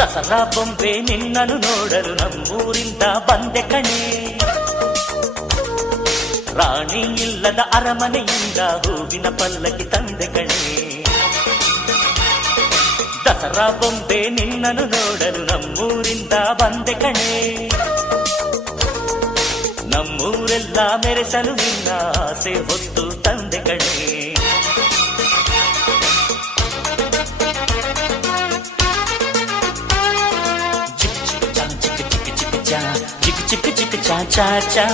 ದಸರಾ ಬೊಂಬೆ ನಿನ್ನನ್ನು ನೋಡಲು ನಮ್ಮೂರಿಂದ ಬಂದೆ ಕಣೆ. ರಾಣಿ ಇಲ್ಲದ ಅರಮನೆಯಿಂದ ಹೂವಿನ ಪಲ್ಲಕ್ಕಿ ತಂದೆ ಕಣೆ. ದಸರಾ ಬೊಂಬೆ ನಿನ್ನನ್ನು ನೋಡಲು ನಮ್ಮೂರಿಂದ ಬಂದೆ ಕಣೆ. ನಮ್ಮೂರೆಲ್ಲ ಮೆರೆಸಲು ನಿನ್ನ ಆಸೆ ಹೊತ್ತು ತಂದೆ ಕಣೆ. ಚಿಕ್ಕ ಚಿಕ್ಕ ಚಾ ಚಾ ಚಾ